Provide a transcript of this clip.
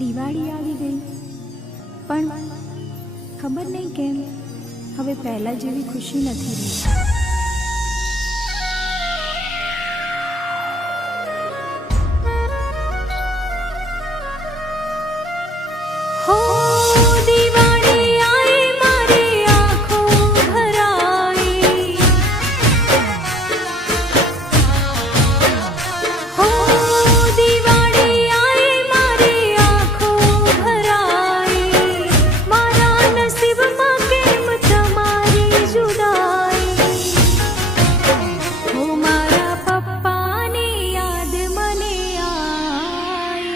દિવાળી આવી ગઈ, પણ ખબર નહીં કેમ હવે પહેલા જેવી ખુશી નથી રહી. હો દિવાળી આઈ મારી આંખો ભરાઈ, હો દિવાળી આઈ મારી આંખો ભરાઈ, મારા નસીબમાં કેમ તમારી જુદાઈ, હો મારા પપ્પાની યાદ મને આઈ.